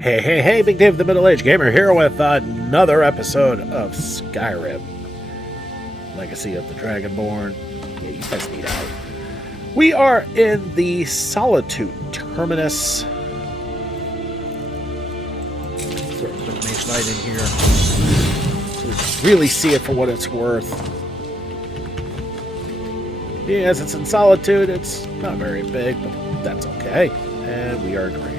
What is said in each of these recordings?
Hey, hey, hey, Big Dave the Middle-Aged Gamer here with another episode of Skyrim. Legacy of the Dragonborn. Yeah, you guys need out. We are in the Solitude Terminus. Throw a quick mage light in here so we can really see it for what it's worth. Yes, it's in Solitude. It's not very big, but that's okay. And we are drained.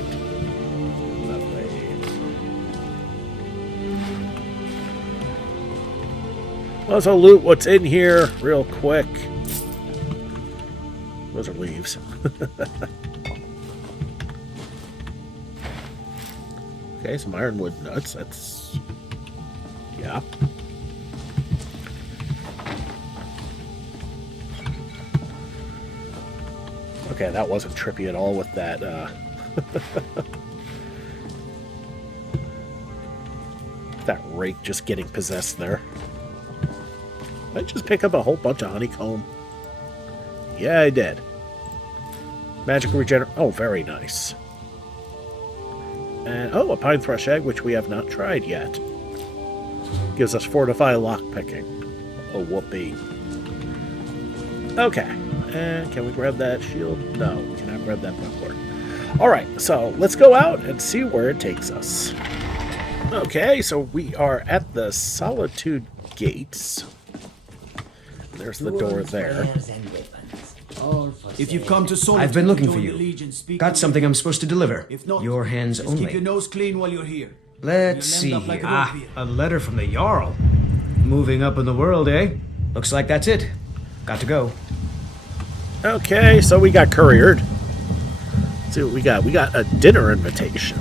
Let's loot what's in here real quick. Those are leaves. Okay, some ironwood nuts. That's... yeah. Okay, that wasn't trippy at all with that, that rake just getting possessed there. Did I just pick up a whole bunch of honeycomb? Yeah, I did. Magic regenerate. Oh, very nice. And, oh, a pine thrush egg, which we have not tried yet. Gives us fortify lockpicking. Oh, whoopee. Okay. And can we grab that shield? No, we cannot grab that buckler. Alright, so let's go out and see where it takes us. Okay, so we are at the Solitude Gates. There's the door there. If you've come to Solitude, I've been looking for you. Got something I'm supposed to deliver. If not, your hands just only. keep your nose clean while you're here. Let's see You'll end up like here. a vampire. A letter from the Jarl. Moving up in the world, eh? Looks like that's it. Got to go. Okay, so we got couriered. Let's see what we got. We got a dinner invitation.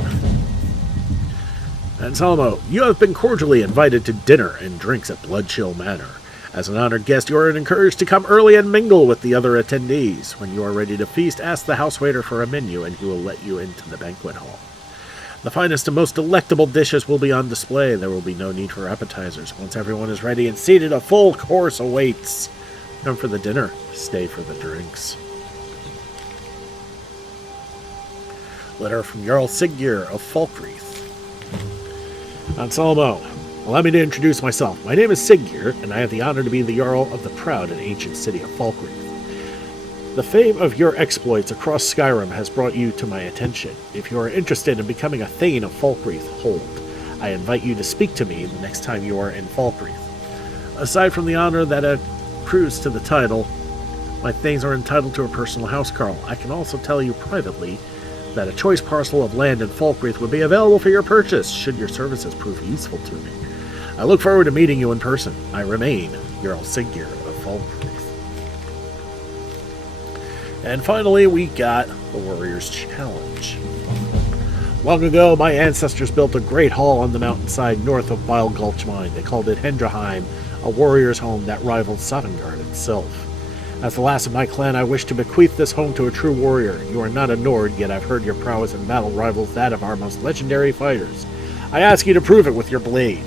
Anselmo, you have been cordially invited to dinner and drinks at Bloodchill Manor. As an honored guest, you are encouraged to come early and mingle with the other attendees. When you are ready to feast, ask the house waiter for a menu and he will let you into the banquet hall. The finest and most delectable dishes will be on display. There will be no need for appetizers. Once everyone is ready and seated, a full course awaits. Come for the dinner, stay for the drinks. Letter from Jarl Siggeir of Falkreath. Anselmo, allow me to introduce myself. My name is Siggeir, and I have the honor to be the Jarl of the proud and ancient city of Falkreath. The fame of your exploits across Skyrim has brought you to my attention. If you are interested in becoming a Thane of Falkreath Hold, I invite you to speak to me the next time you are in Falkreath. Aside from the honor that accrues to the title, my Thanes are entitled to a personal housecarl. I can also tell you privately that a choice parcel of land in Falkreath would be available for your purchase, should your services prove useful to me. I look forward to meeting you in person. I remain Jarl Siggeir of Falkreath. And finally, we got the Warrior's Challenge. Long ago, my ancestors built a great hall on the mountainside north of Vile Gulch Mine. They called it Hendraheim, a warrior's home that rivaled Sovngarde itself. As the last of my clan, I wish to bequeath this home to a true warrior. You are not a Nord, yet I've heard your prowess in battle rivals that of our most legendary fighters. I ask you to prove it with your blade.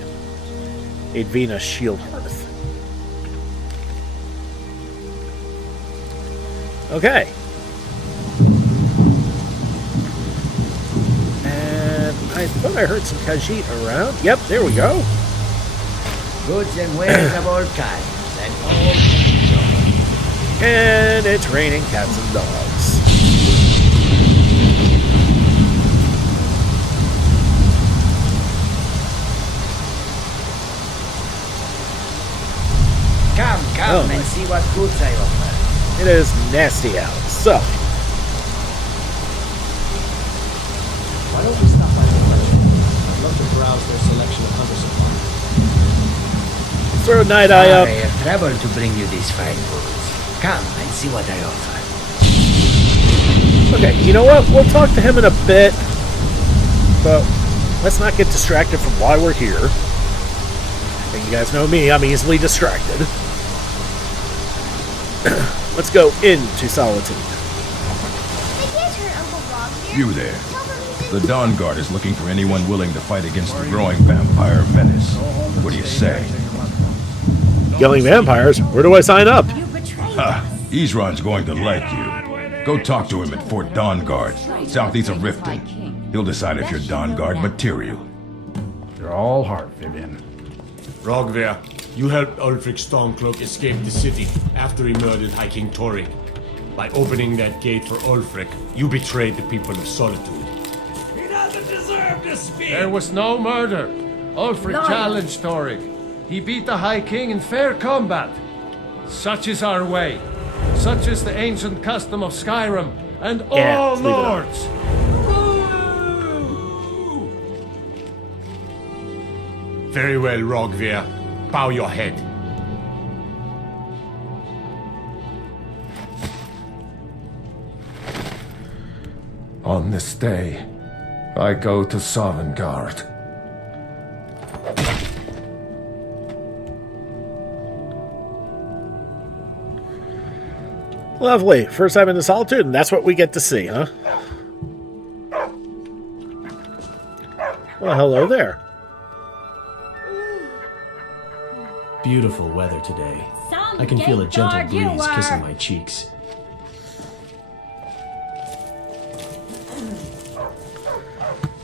Advina Shieldhearth. Okay. And I thought I heard some Khajiit around. Yep, there we go. Goods and wares of all kinds, and all can And it's raining cats and dogs. come Oh, and my. see what goods I offer. It is nasty out. So, Why don't we stop by the merchant? I'd love to browse their selection of hunter supplies. throw Night Eye up. I have traveled to bring you these fine goods. Come and see what I offer. Okay, you know what? We'll talk to him in a bit. But let's not get distracted from why we're here. And you guys know me, I'm easily distracted. Let's go into Solitude. You there. The Dawn Guard is looking for anyone willing to fight against the growing vampire menace. What do you say? Killing vampires? Where do I sign up? Ha! Isran's going to like you. Go talk to him at Fort Dawn Guard, southeast of Riften. He'll decide if you're Dawnguard material. You're all heart, Vivian. Rogver, you helped Ulfric Stormcloak escape the city after he murdered High King Torrig. By opening that gate for Ulfric, you betrayed the people of Solitude. He doesn't deserve to speak! There was no murder. Ulfric challenged Torrig. He beat the High King in fair combat. Such is our way. Such is the ancient custom of Skyrim and all lords. Very well, Rogver. Bow your head. On this day, I go to Sovngarde. Lovely. First time in the Solitude, and that's what we get to see, huh? Well, hello there. Beautiful weather today. I can feel a gentle breeze kissing my cheeks.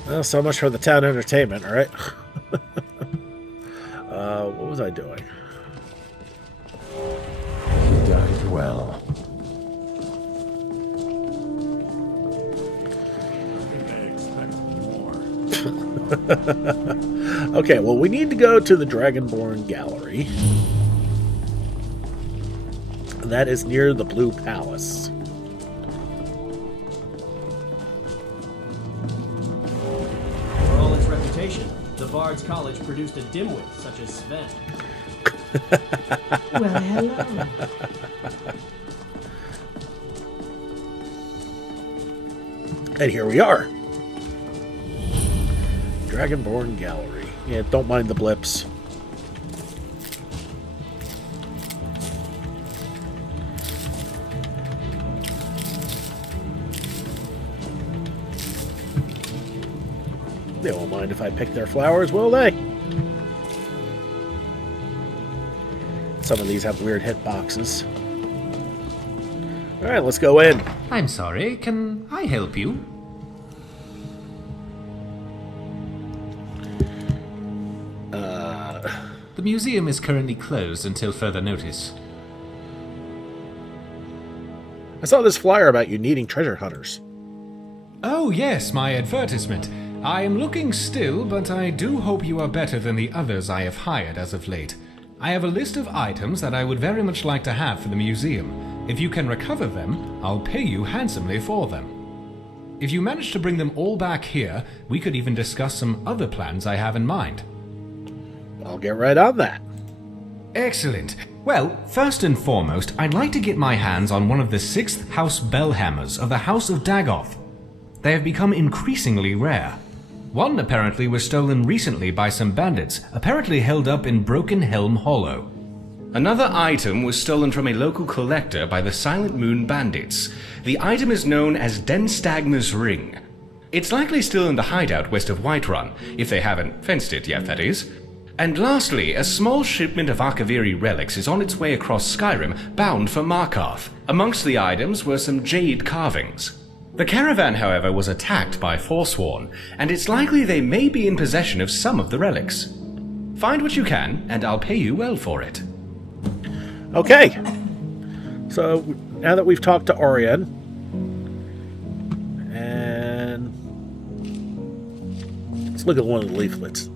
Well, so much for the town entertainment, all right? What was I doing? He died well. Okay, well, we need to go to the Dragonborn Gallery. And that is near the Blue Palace. For all its reputation, the Bard's College produced a dimwit such as Sven. Well, hello. And here we are. Dragonborn Gallery. Yeah, don't mind the blips. They won't mind if I pick their flowers, will they? Some of these have weird hitboxes. Alright, let's go in. I'm sorry, can I help you? The museum is currently closed until further notice. I saw this flyer about you needing treasure hunters. Oh yes, my advertisement. I am looking still, but I do hope you are better than the others I have hired as of late. I have a list of items that I would very much like to have for the museum. If you can recover them, I'll pay you handsomely for them. If you manage to bring them all back here, we could even discuss some other plans I have in mind. I'll get right on that. Excellent. Well, first and foremost, I'd like to get my hands on one of the 6th House Bellhammers of the House of Dagoth. They have become increasingly rare. One apparently was stolen recently by some bandits, apparently held up in Broken Helm Hollow. Another item was stolen from a local collector by the Silent Moon Bandits. The item is known as Denstagma's Ring. It's likely still in the hideout west of Whiterun, if they haven't fenced it yet, that is. And lastly, a small shipment of Akaviri relics is on its way across Skyrim, bound for Markarth. Amongst the items were some jade carvings. The caravan, however, was attacked by Forsworn, and it's likely they may be in possession of some of the relics. Find what you can, and I'll pay you well for it. Okay. So, now that we've talked to Orion, and let's look at one of the leaflets.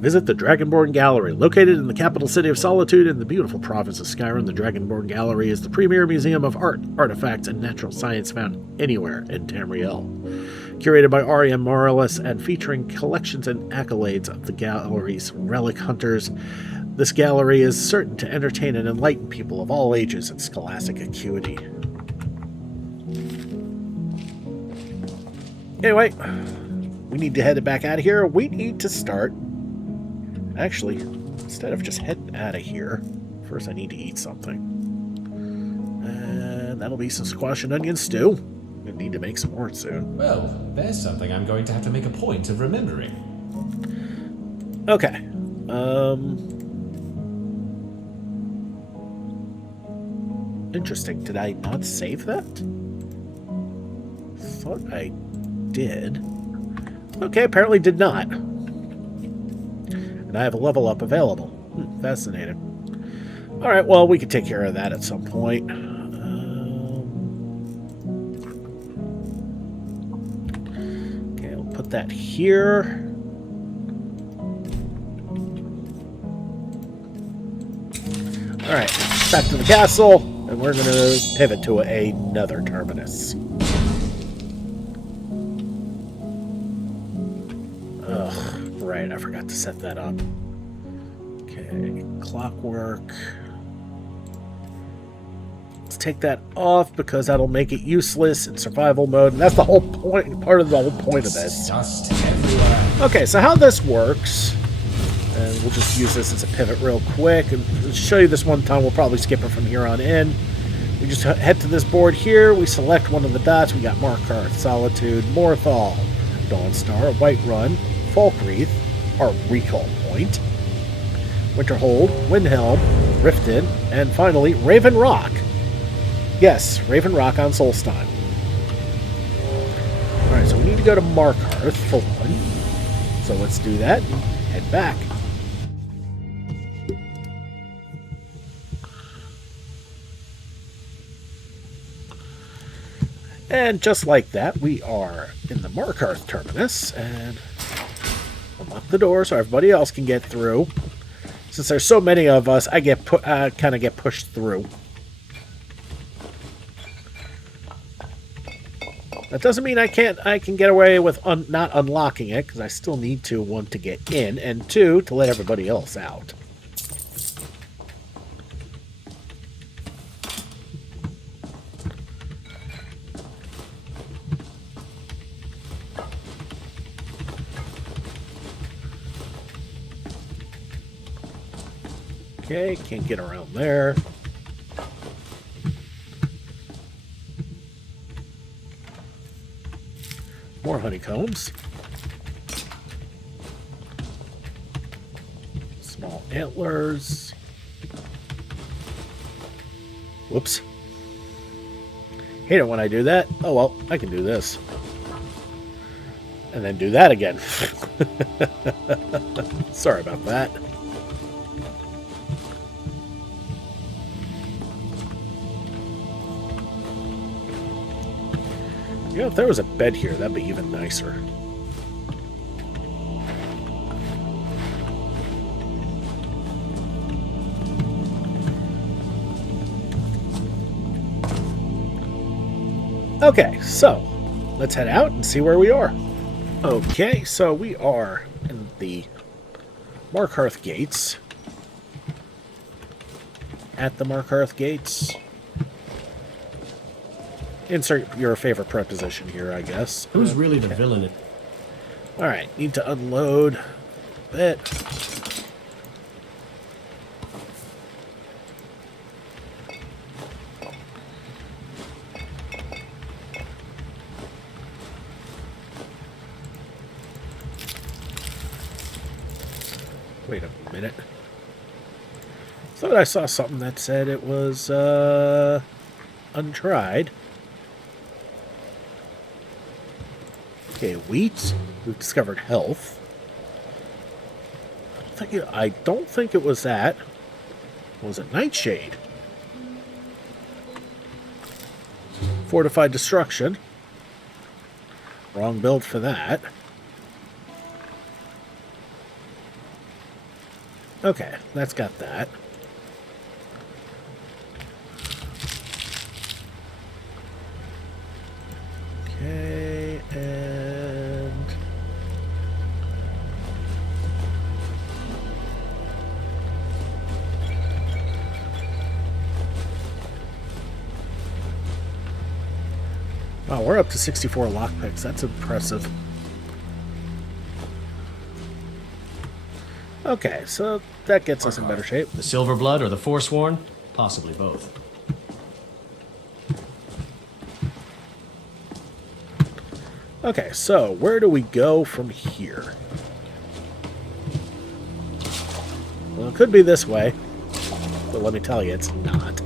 Visit the Dragonborn Gallery. Located in the capital city of Solitude in the beautiful province of Skyrim, the Dragonborn Gallery is the premier museum of art, artifacts, and natural science found anywhere in Tamriel. Curated by Ariam Morales and featuring collections and accolades of the gallery's relic hunters, this gallery is certain to entertain and enlighten people of all ages and scholastic acuity. Anyway, we need to head back out of here. We need to start... Actually, instead of just heading out of here, first I need to eat something. And that'll be some squash and onion stew. I'm gonna need to make some more soon. Well, there's something I'm going to have to make a point of remembering. Okay. Interesting. Did I not save that? Thought I did. Okay, apparently did not. And I have a level up available. Fascinating. Alright, well, we could take care of that at some point. Okay, I'll put that here. Alright, back to the castle, and we're going to pivot to another terminus. Ugh, right, I forgot to set that up. Okay, clockwork. Let's take that off because that'll make it useless in survival mode, and that's the whole point, part of the whole point of this. Dust everywhere. Okay, so how this works, and we'll just use this as a pivot real quick, and to show you this one time, we'll probably skip it from here on in. We just head to this board here, we select one of the dots, we got Markarth, Solitude, Morthal, Dawnstar, Whiterun, Falkreath, our recall point, Winterhold, Windhelm, Riften, and finally, Raven Rock. Yes, Raven Rock on Solstheim. Alright, so we need to go to Markarth for one. So let's do that and head back. And just like that, we are in the Markarth terminus, and unlock the door so everybody else can get through. Since there's so many of us, I get kind of get pushed through. That doesn't mean I can get away with not unlocking it, because I still need to, one, to get in, and two, to let everybody else out. Okay, can't get around there. More honeycombs. Small antlers. Whoops. Hate it when I do that. Oh well, I can do this. And then do that again. Sorry about that. You know, if there was a bed here, that'd be even nicer. Okay, so let's head out and see where we are. Okay, so we are in the Markarth Gates. At the Markarth Gates. Insert your favorite preposition here, I guess. Who's really the villain? Alright, need to unload a bit. Wait a minute. Thought I saw something that said it was untried. Okay, wheat. We've discovered health. I don't think it was that. Was it Nightshade? Fortified Destruction. Wrong build for that. Okay, that's got that. Okay, and... wow, we're up to 64 lockpicks. That's impressive. Okay, so that gets us in better shape. The Silver Blood or the Forsworn? Possibly both. Okay, so where do we go from here? Well, it could be this way, but let me tell you, it's not.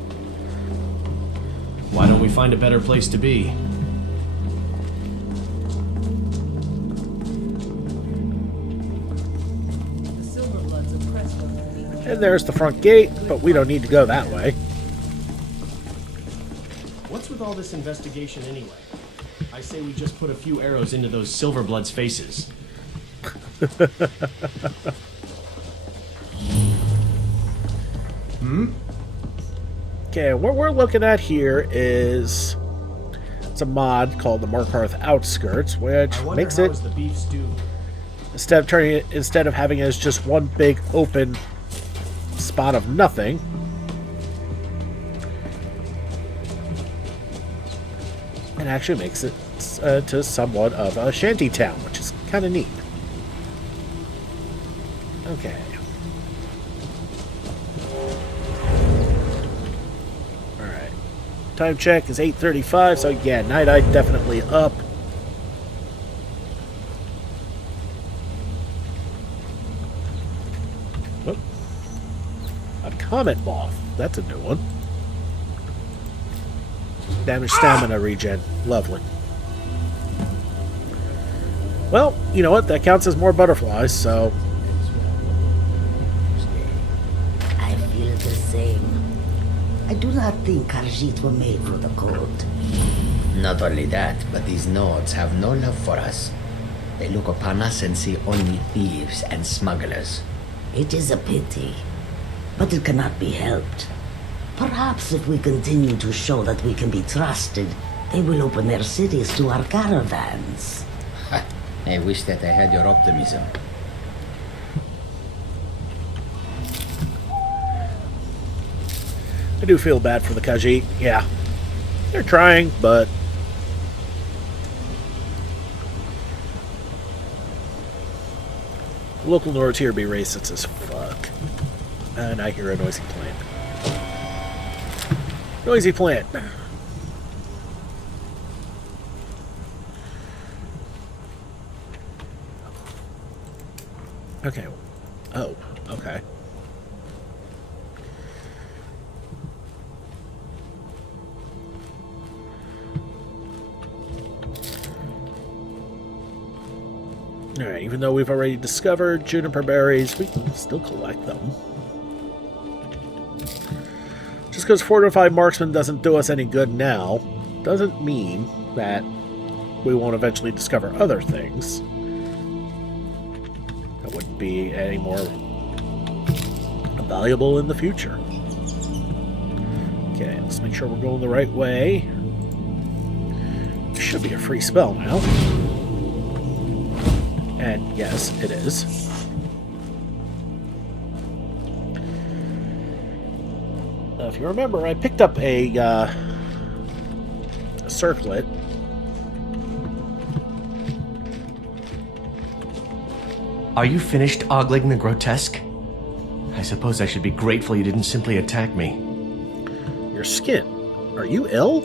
Why don't we find a better place to be? And there's the front gate, but we don't need to go that way. What's with all this investigation anyway? I say we just put a few arrows into those Silverbloods' faces. Okay, what we're looking at here is it's a mod called the Markarth Outskirts, which makes it the beef stew. instead of having it as just one big open spot of nothing. It actually makes it to somewhat of a shanty town, which is kind of neat. Okay. Alright. Time check is 8:35, so yeah, Night-Eye definitely up. Whoop. A comet moth. That's a new one. Damage stamina regen. Lovely. Well, you know what? That counts as more butterflies, so... I feel the same. I do not think Khajiit were made for the cold. Not only that, but these Nords have no love for us. They look upon us and see only thieves and smugglers. It is a pity, but it cannot be helped. Perhaps if we continue to show that we can be trusted, they will open their cities to our caravans. I wish that I had your optimism. I do feel bad for the Khajiit. Yeah. They're trying, but... local Nords here be racist as fuck. And I hear a noisy plant. Noisy plant. Okay. Oh, okay. Alright, even though we've already discovered juniper berries, we can still collect them. Just because Fortified Marksman doesn't do us any good now, doesn't mean that we won't eventually discover other things that wouldn't be any more valuable in the future. Okay, let's make sure we're going the right way. Should be a free spell now. And yes, it is. If you remember, I picked up a circlet. Are you finished ogling the grotesque? I suppose I should be grateful you didn't simply attack me. Your skin. Are you ill?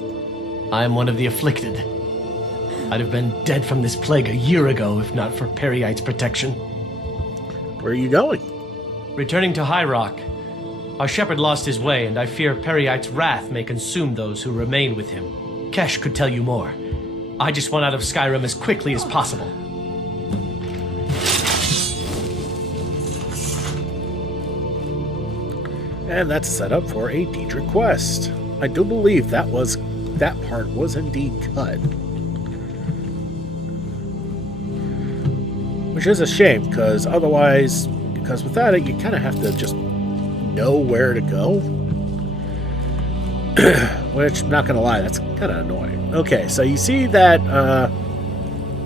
I am one of the afflicted. I'd have been dead from this plague a year ago if not for Periite's protection. Where are you going? Returning to High Rock. Our shepherd lost his way, and I fear Periite's wrath may consume those who remain with him. Kesh could tell you more. I just want out of Skyrim as quickly as possible. And that's set up for a Daedric quest. I do believe that part was indeed cut. Which is a shame, because without it, you kind of have to just know where to go. Which, not gonna lie, that's kind of annoying. Okay, so you see that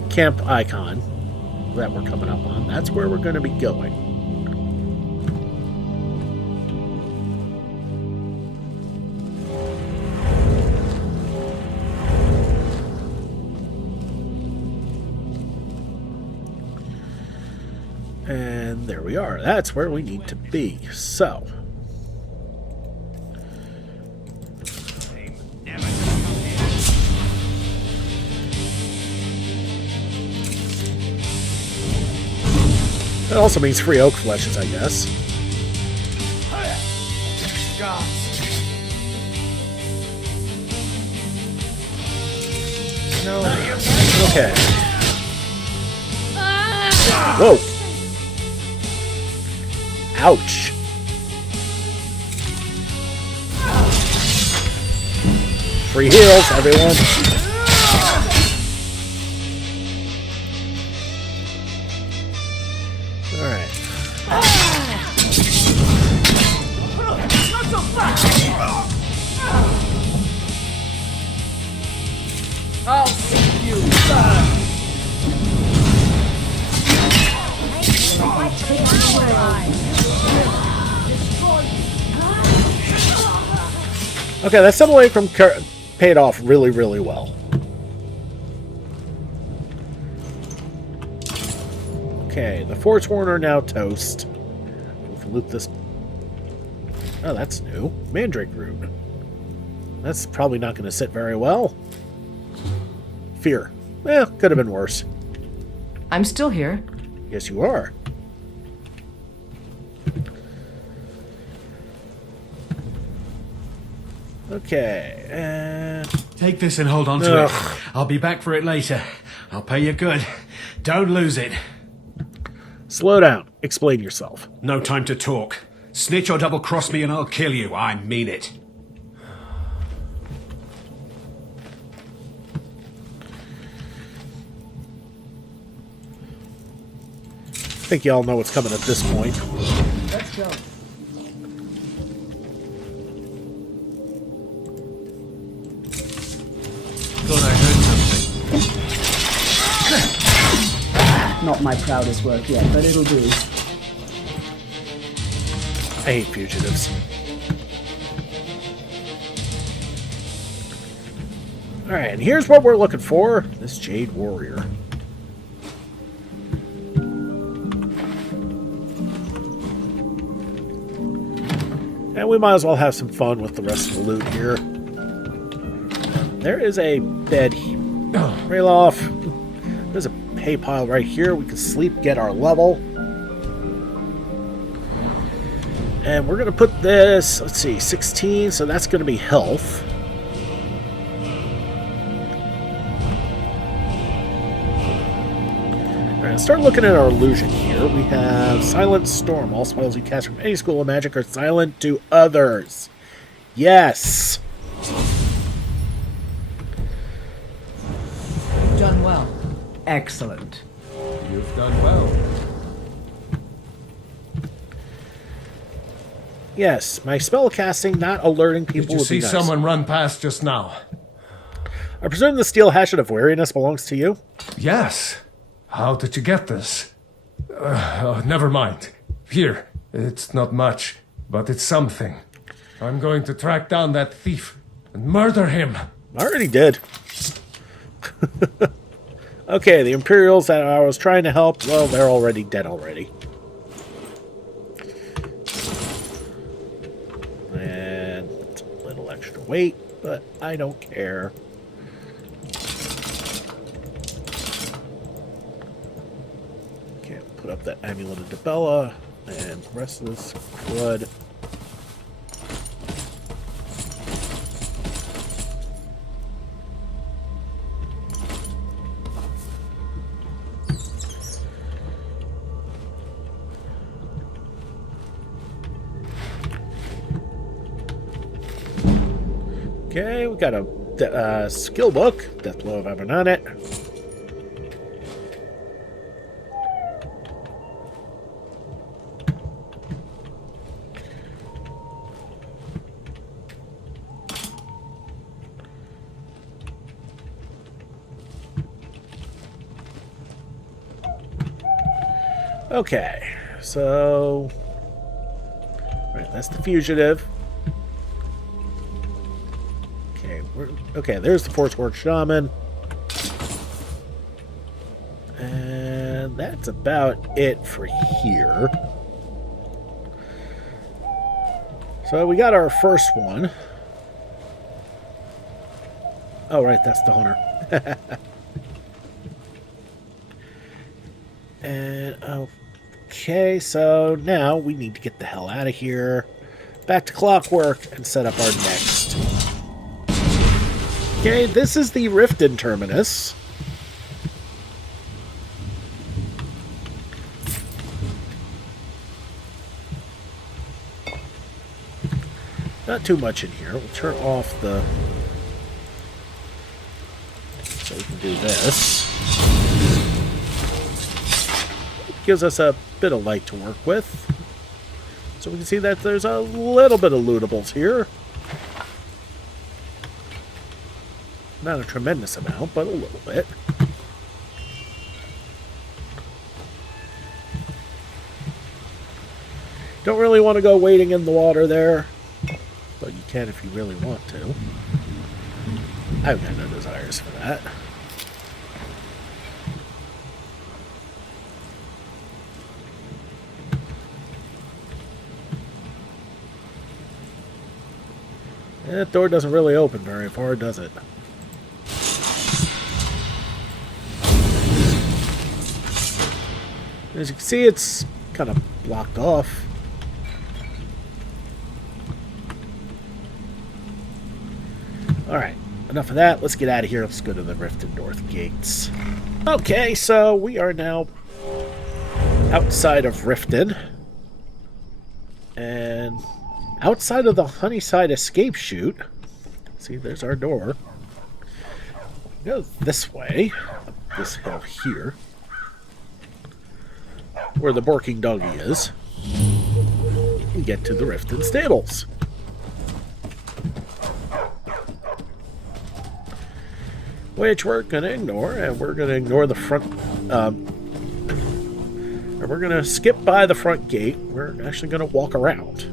camp icon that we're coming up on. That's where we're going to be going. And there we are. That's where we need to be. So. That also means free oak fleshes, I guess. No. Okay. Whoa. Ouch. Free heals, everyone. Alright. I'll see you. Okay, that step from paid off really, really well. Okay, the Forsworn are now toast. We can loot this. Oh, that's new. Mandrake root. That's probably not going to sit very well. Fear. Could have been worse. I'm still here. Yes, you are. Okay. Take this and hold on to it. I'll be back for it later. I'll pay you good. Don't lose it. Slow down. Explain yourself. No time to talk. Snitch or double-cross me and I'll kill you. I mean it. I think y'all know what's coming at this point. Let's go. Thought I heard something. Not my proudest work yet, but it'll do. I hate fugitives. Alright, and here's what we're looking for. This Jade Warrior. And we might as well have some fun with the rest of the loot here. There is a bed. Rayloff. There's a hay pile right here. We can sleep, get our level. And we're going to put this, let's see, 16, so that's going to be health. Alright, let's start looking at our illusion here. We have Silent Storm. All spells you cast from any school of magic are silent to others. Yes! Done well. Excellent. You've done well. Yes, my spell casting not alerting people Did you would be see nice. someone run past just now? I presume the steel hatchet of wariness belongs to you? Yes. How did you get this? Never mind. Here. It's not much, but it's something. I'm going to track down that thief and murder him. I already did. Okay, the Imperials that I was trying to help, well, they're already dead already. And it's a little extra weight, but I don't care. Okay, put up that Amulet of Dibella, and the rest of this crud. Okay, we got a skill book, Deathblow of Abernanet. Okay, so right, that's the fugitive. Okay, there's the Forsworn Shaman. And that's about it for here. So we got our first one. Oh, right, that's the hunter. And, okay, so now we need to get the hell out of here. Back to Clockwork and set up our next. Okay, this is the Riften Terminus. Not too much in here. We'll turn off the... So we can do this. Gives us a bit of light to work with. So we can see that there's a little bit of lootables here. Not a tremendous amount, but a little bit. Don't really want to go wading in the water there, but you can if you really want to. I've got no desires for that. That door doesn't really open very far, does it? As you can see, it's kind of blocked off. Alright, enough of that. Let's get out of here. Let's go to the Riften North gates. Okay, so we are now outside of Riften. And outside of the Honeyside escape chute. See, there's our door. Go this way, up this hill here, where the barking doggy is, and get to the Riften stables. Which we're going to ignore, and we're going to ignore the front, and we're going to skip by the front gate. We're actually going to walk around.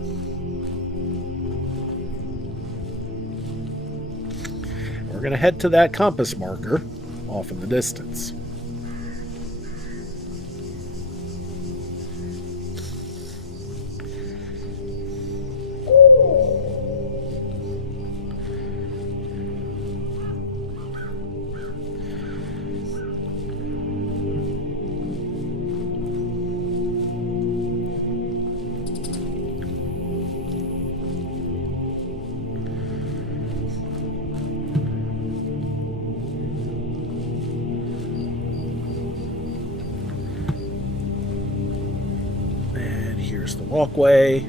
We're going to head to that compass marker off in the distance. The walkway.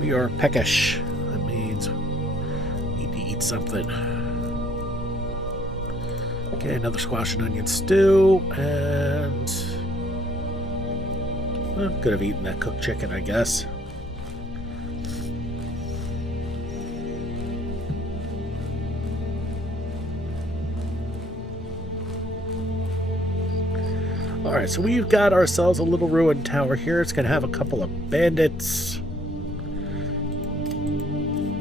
We are peckish. That means we need to eat something. Okay, another squash and onion stew, and could have eaten that cooked chicken, I guess. Alright, so we've got ourselves a little ruined tower here. It's going to have a couple of bandits.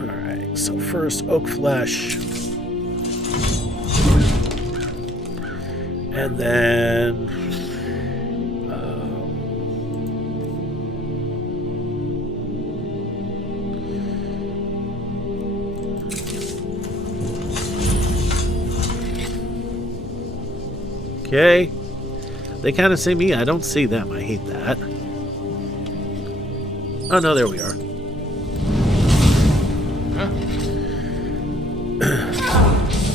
Alright, so first oak flesh. And then okay, they kind of see me. I don't see them. I hate that. Oh no, there we are.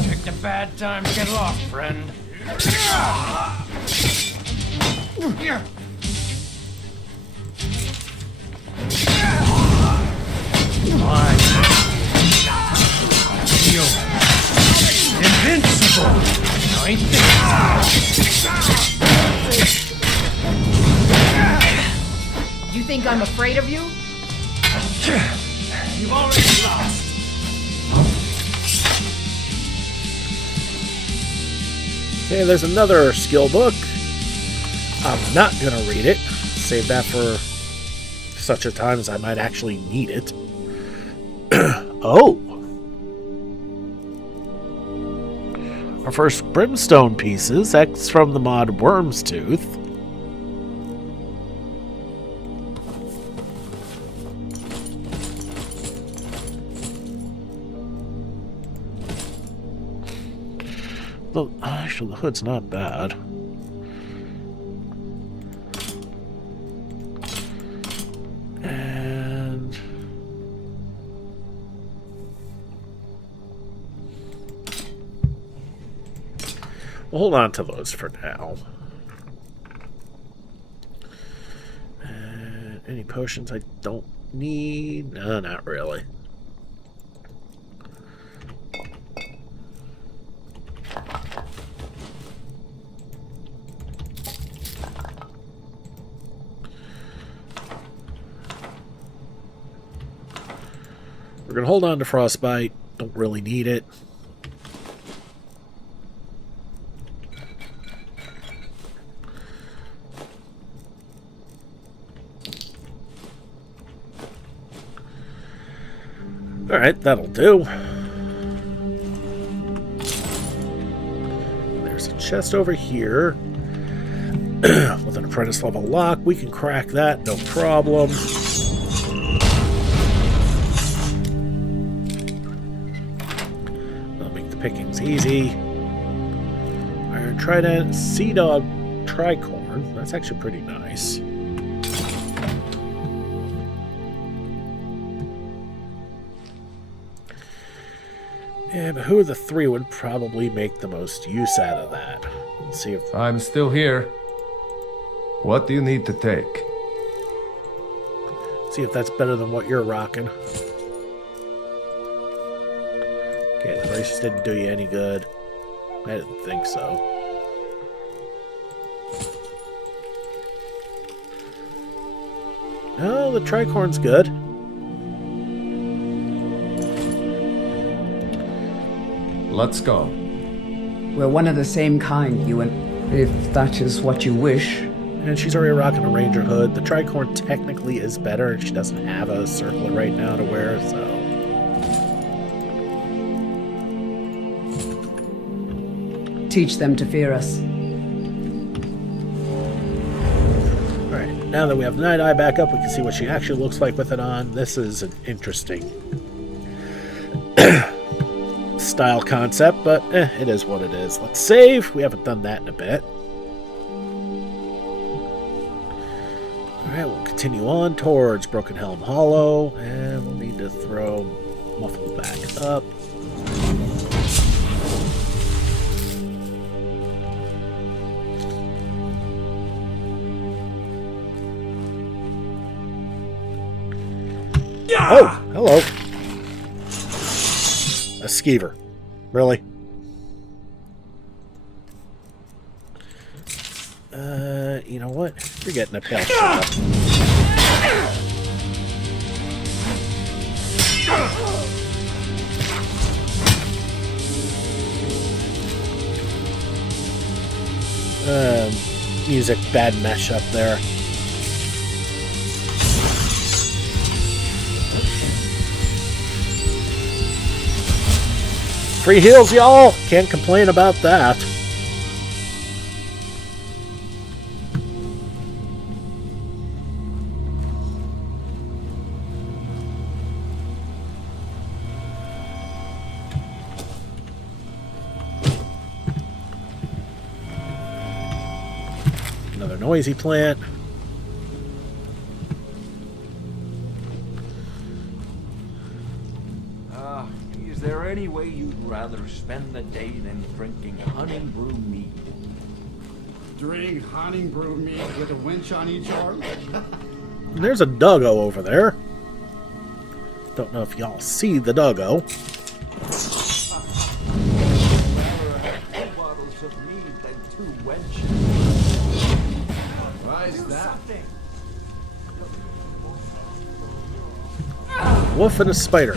Take the bad times, get lost, friend. Feel invincible. Ain't this? You think I'm afraid of you? You've already lost. Okay, there's another skill book. I'm not going to read it. Save that for such a time as I might actually need it. Oh! Our first brimstone pieces. That's from the mod Worm's Tooth. Actually, the hood's not bad. We'll hold on to those for now. Any potions I don't need? No, not really. We're going to hold on to Frostbite. Don't really need it. Alright, that'll do. There's a chest over here with an apprentice level lock. We can crack that, no problem. That'll make the pickings easy. Iron Trident, Sea Dog Tricorn. That's actually pretty nice. Yeah, but who of the three would probably make the most use out of that? Let's see if... I'm still here. What do you need to take? See if that's better than what you're rocking. Okay, the braces didn't do you any good. I didn't think so. Oh, the tricorn's good. Let's go. We're one of the same kind, you and... If that is what you wish. And she's already rocking a ranger hood. The tricorn technically is better, and she doesn't have a circlet right now to wear, so... Teach them to fear us. Alright, now that we have Night Eye back up, we can see what she actually looks like with it on. This is an interesting style concept, but it is what it is. Let's save. We haven't done that in a bit. Alright, we'll continue on towards Broken Helm Hollow, and we'll need to throw Muffle back up. Oh, hello. A skeever. Really? You know what? You're getting a pale shot. Music bad mesh up there. Free heals, y'all! Can't complain about that. Another noisy plant. Is there any way you'd rather spend the day than drinking honey brew mead? Drink honey brew mead with a winch on each arm? There's a doggo over there. Don't know if y'all see the doggo. Why is that? Wolf and a spider.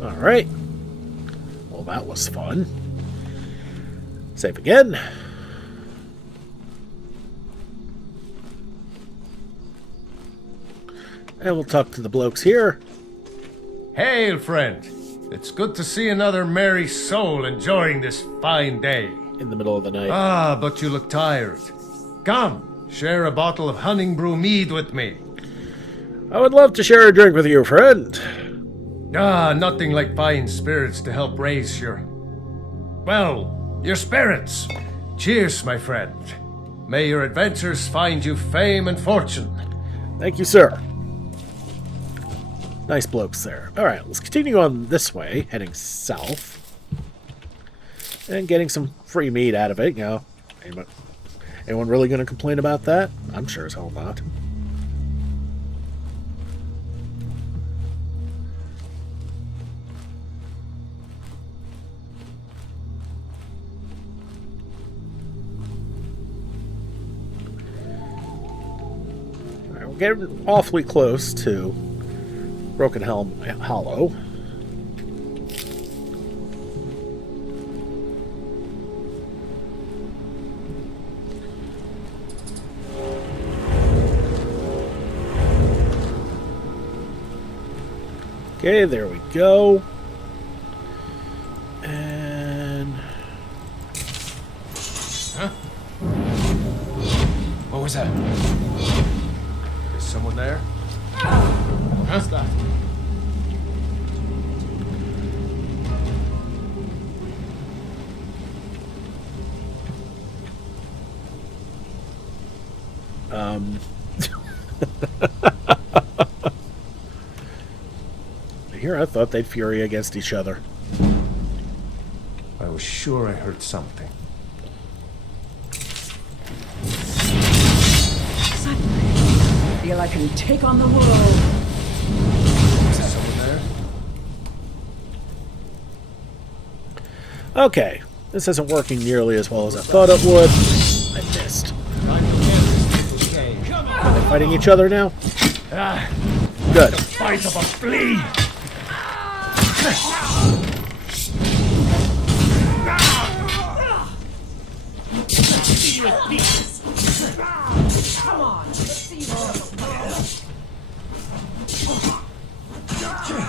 Alright. Well, that was fun. Save again. And we'll talk to the blokes here. Hail, friend. It's good to see another merry soul enjoying this fine day. In the middle of the night. Ah, but you look tired. Come, share a bottle of honey brew mead with me. I would love to share a drink with you, friend. Ah, nothing like fine spirits to help raise your... well, your spirits. Cheers, my friend. May your adventures find you fame and fortune. Thank you, sir. Nice blokes there. Alright, let's continue on this way, heading south. And getting some free meat out of it, you know. Anyone really going to complain about that? I'm sure as hell not. Alright, we're getting awfully close to Broken Helm Hollow. Okay, there we go. And... Huh? What was that? Is someone there? How's that? Here, I thought they'd fury against each other. I was sure I heard something. Suddenly, I feel I can take on the world. Is there someone there? Okay, this isn't working nearly as well as I thought it would. I missed. Are they fighting each other now? Good. The fight of a flea! Come on, let's see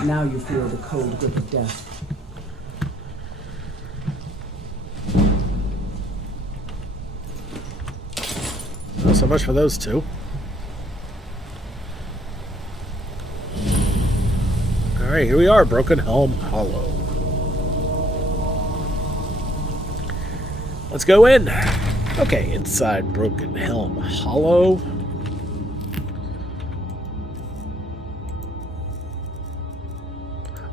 Now you feel the cold grip of death. Not so much for those two. Alright, here we are, Broken Helm Hollow. Let's go in. Okay, inside Broken Helm Hollow.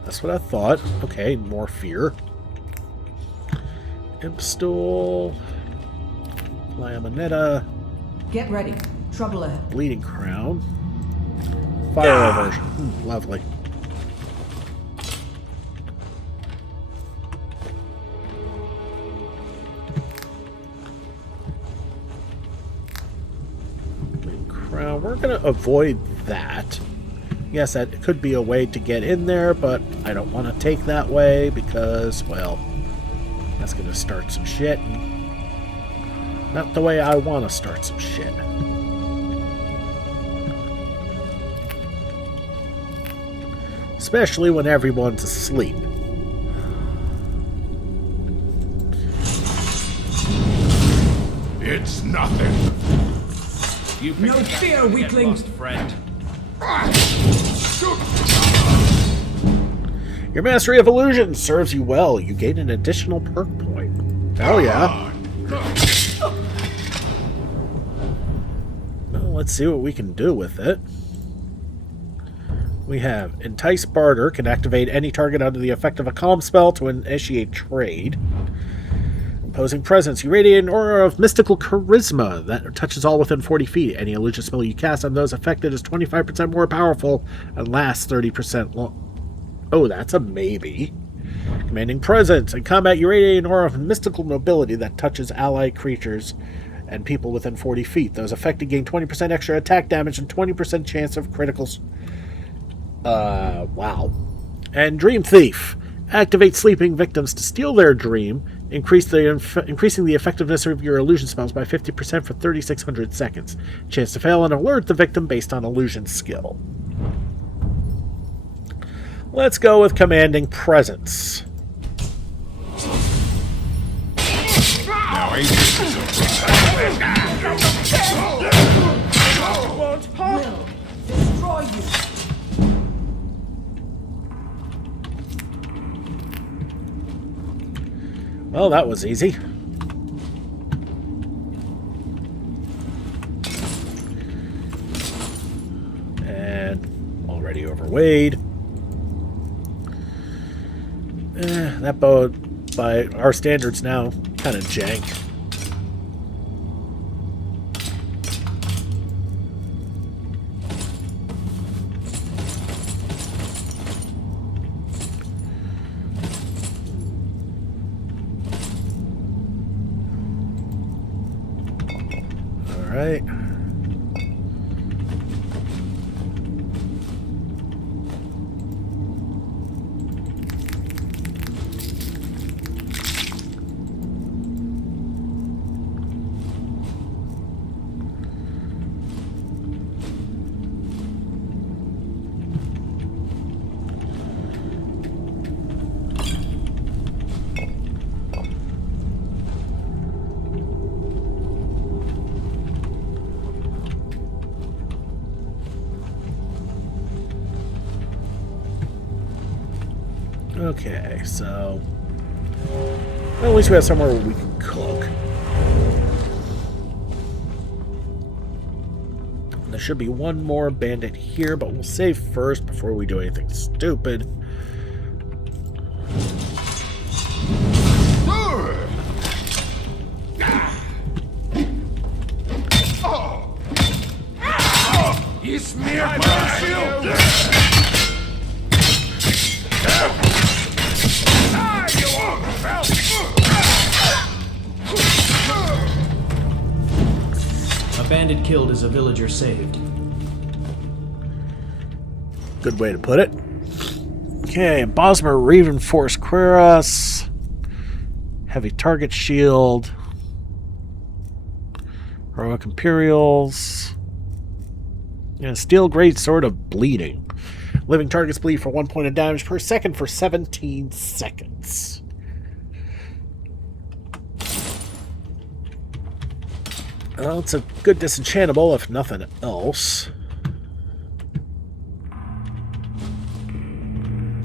That's what I thought. Okay, more fear. Imp Stool. Laminetta. Get ready. Trouble ahead. Bleeding Crown. Fire aversion. Lovely. Bleeding Crown. We're going to avoid that. Yes, that could be a way to get in there, but I don't want to take that way because, well, that's going to start some shit. Not the way I want to start some shit. Especially when everyone's asleep. It's nothing. You No fear, weakling. Friend. Your mastery of illusion serves you well. You gain an additional perk point. Oh yeah. Well, let's see what we can do with it. We have Entice Barter, can activate any target under the effect of a calm spell to initiate trade. Imposing Presence, you radiate an aura of mystical charisma that touches all within 40 feet. Any illusion spell you cast on those affected is 25% more powerful and lasts 30% long. Oh, that's a maybe. Commanding Presence, in combat you radiate an aura of mystical nobility that touches allied creatures and people within 40 feet. Those affected gain 20% extra attack damage and 20% chance of criticals. Wow. And Dream Thief. Activate sleeping victims to steal their dream, increasing the effectiveness of your illusion spells by 50% for 3,600 seconds. Chance to fail and alert the victim based on illusion skill. Let's go with Commanding Presence. Now ain't this a surprise? Will destroy you. Well, that was easy. Already overweight. That boat, by our standards now, kind of jank. All right. Okay, so well, at least we have somewhere where we can cook. There should be one more bandit here, but we'll save first before we do anything stupid. He's mere mercy! A bandit killed is a villager saved. Good way to put it. Okay, Bosmer reinforced cuirass. Heavy target shield. Heroic Imperials. Yeah, steel great sword of bleeding. Living targets bleed for 1 point of damage per second for 17 seconds. Well, it's a good disenchantable, if nothing else.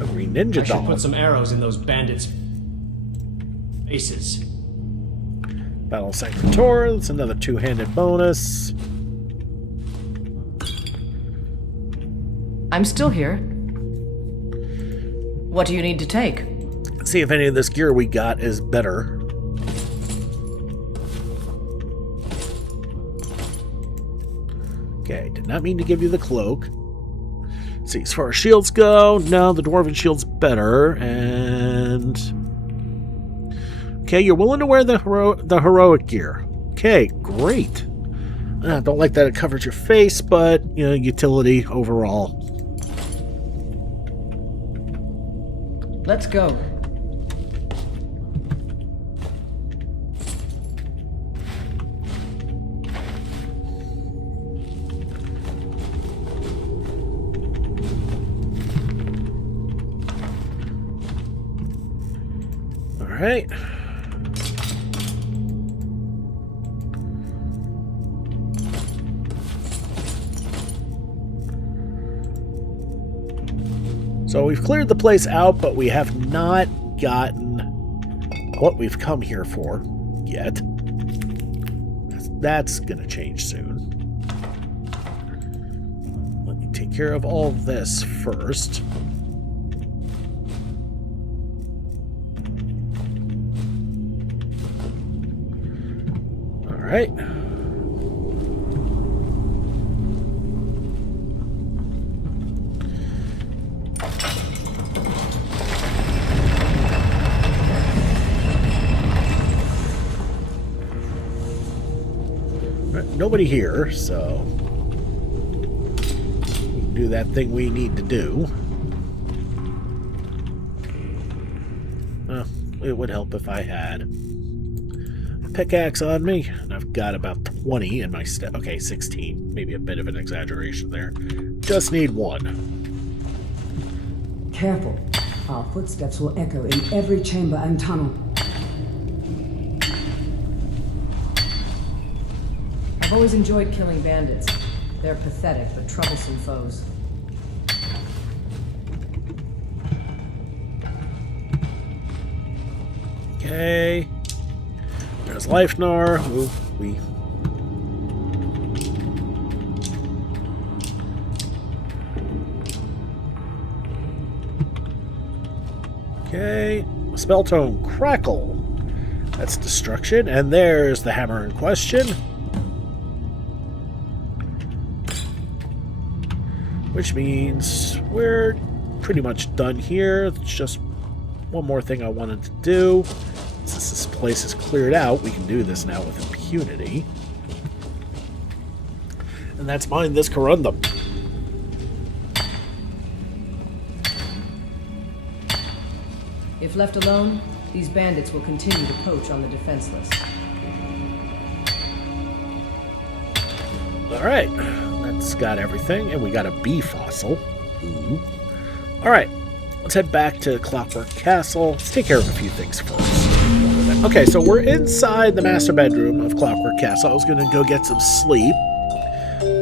A green ninja I should doll. put some arrows in those bandits' faces. Battle Sanctor, that's another two-handed bonus. I'm still here. What do you need to take? See if any of this gear we got is better. Okay, did not mean to give you the cloak. Let's see, as far as shields go, no, the Dwarven shield's better, and... Okay, you're willing to wear the heroic gear. Okay, great. I don't like that it covers your face, but, you know, utility overall. Let's go. All right. So we've cleared the place out, but we have not gotten what we've come here for yet. That's going to change soon. Let me take care of all this first. All right. Nobody here, so we can do that thing we need to do. Well, it would help if I had a pickaxe on me, and I've got about 20 in my okay, 16. Maybe a bit of an exaggeration there. Just need one. Careful. Our footsteps will echo in every chamber and tunnel. I've always enjoyed killing bandits. They're pathetic but troublesome foes. Okay. There's Leifnar, who we... Okay. Spell tome Crackle. That's destruction. And there's the hammer in question. Which means we're pretty much done here. It's just one more thing I wanted to do. Since this place is cleared out, we can do this now with impunity. And that's mine this corundum. If left alone, these bandits will continue to poach on the defenseless. Alright, that's got everything, and we got a bee fossil. Ooh. Alright, let's head back to Clockwork Castle. Let's take care of a few things first. Okay, so we're inside the master bedroom of Clockwork Castle. I was going to go get some sleep,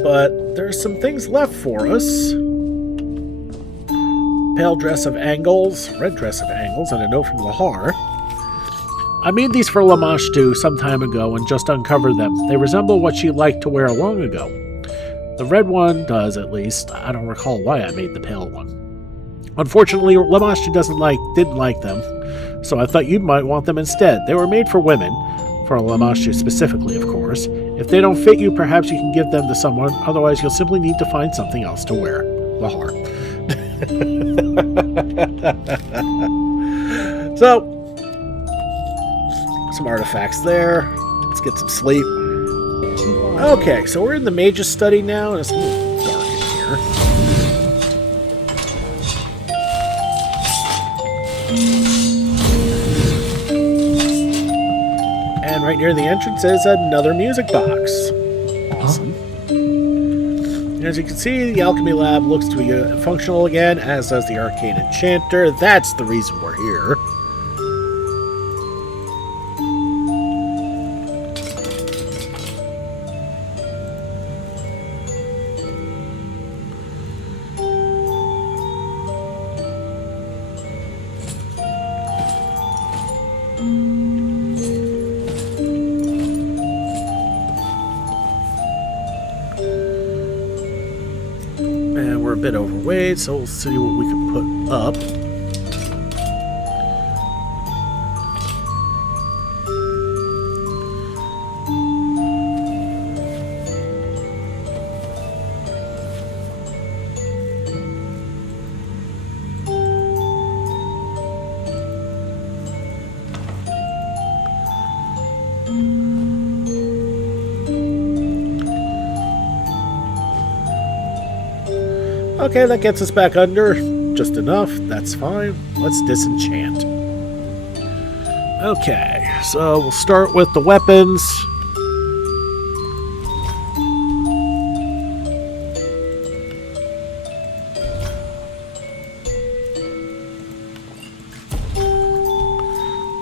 but there's some things left for us. Pale dress of angles, red dress of angles, and a note from Lahar. I made these for Lamashtu some time ago and just uncovered them. They resemble what she liked to wear long ago. The red one does, at least. I don't recall why I made the pale one. Unfortunately, Lamashtu didn't like them, so I thought you might want them instead. They were made for women, for Lamashtu specifically, of course. If they don't fit you, perhaps you can give them to someone. Otherwise, you'll simply need to find something else to wear. Lahar. So, some artifacts there. Let's get some sleep. Okay, so we're in the mage's study now, and it's a little dark in here. And right near the entrance is another music box. Awesome. As you can see, the alchemy lab looks to be functional again, as does the arcane enchanter. That's the reason we're here. We're a bit overweight, so we'll see what we can put up. Okay, that gets us back under. Just enough. That's fine. Let's disenchant. Okay, so we'll start with the weapons.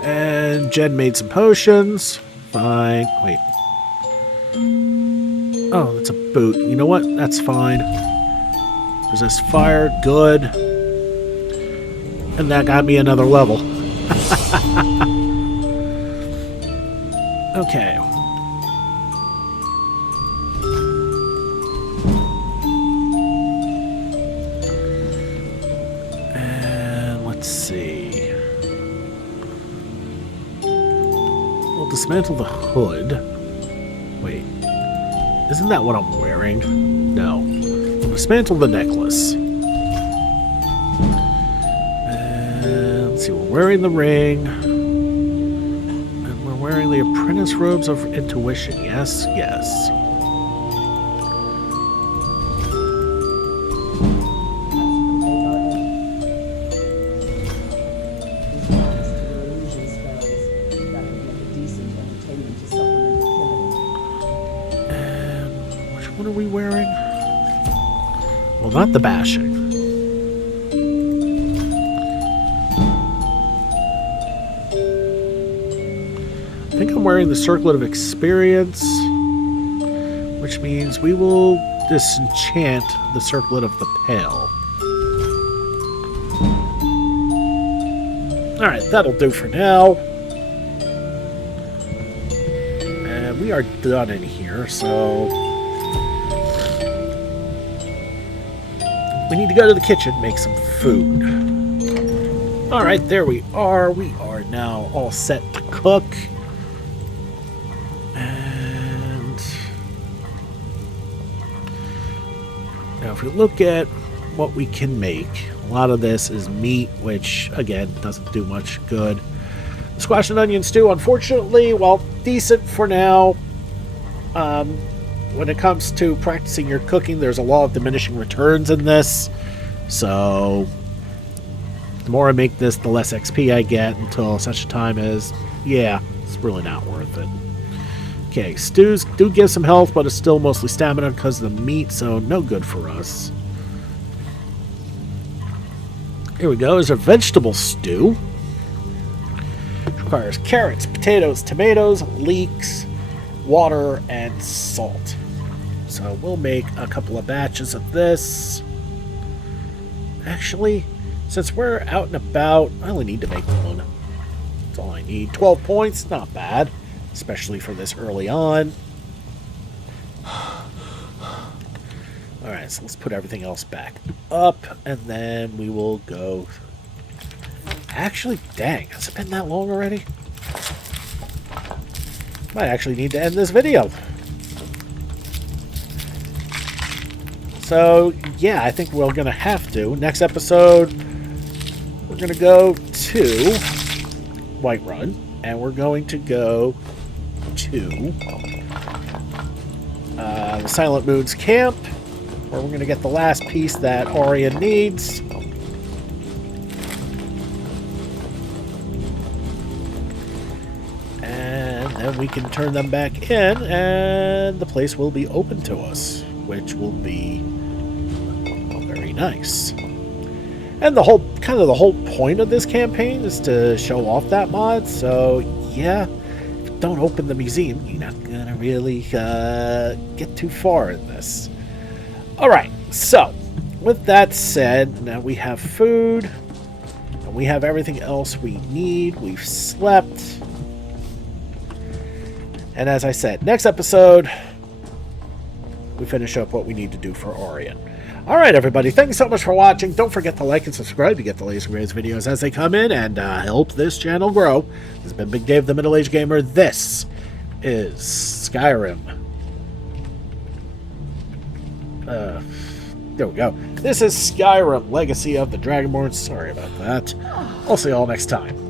And Jen made some potions. Fine. Wait. Oh, that's a boot. You know what? That's fine. Resist fire, good. And that got me another level. Okay. And let's see. We'll dismantle the hood. Wait. Isn't that what I'm wearing? No. Dismantle the necklace. And let's see, we're wearing the ring. And we're wearing the apprentice robes of intuition. Yes, yes. And which one are we wearing? Well, not the bashing. I think I'm wearing the circlet of experience, which means we will disenchant the circlet of the pale. Alright, that'll do for now. And we are done in here, so we need to go to the kitchen, make some food. Alright, there we are. We are now all set to cook. And now if we look at what we can make, a lot of this is meat, which again doesn't do much good. Squash and onion stew, unfortunately, while decent for now, when it comes to practicing your cooking, there's a law of diminishing returns in this. So the more I make this, the less XP I get until such a time as, yeah, it's really not worth it. Okay, stews do give some health, but it's still mostly stamina because of the meat, so no good for us. Here we go. There's a vegetable stew. It requires carrots, potatoes, tomatoes, leeks, water, and salt. So we'll make a couple of batches of this. Actually, since we're out and about, I only need to make one. That's all I need. 12 points, not bad, especially for this early on. Alright, so let's put everything else back up, and then we will go... Actually, dang, has it been that long already? Might actually need to end this video. So, yeah, I think we're going to have to. Next episode, we're going to go to Whiterun, and we're going to go to the Silent Moon's camp, where we're going to get the last piece that Arya needs. And then we can turn them back in, and the place will be open to us, which will be very nice. And the whole point of this campaign is to show off that mod, so yeah, if you don't open the museum, you're not going to really get too far in this. Alright, so, with that said, now we have food, and we have everything else we need. We've slept. And as I said, next episode, we finish up what we need to do for Orient. Alright, everybody, thanks so much for watching. Don't forget to like and subscribe to get the latest and greatest videos as they come in, and help this channel grow. This has been Big Dave, the Middle Age Gamer. This is Skyrim. There we go. This is Skyrim, Legacy of the Dragonborn. Sorry about that. I'll see you all next time.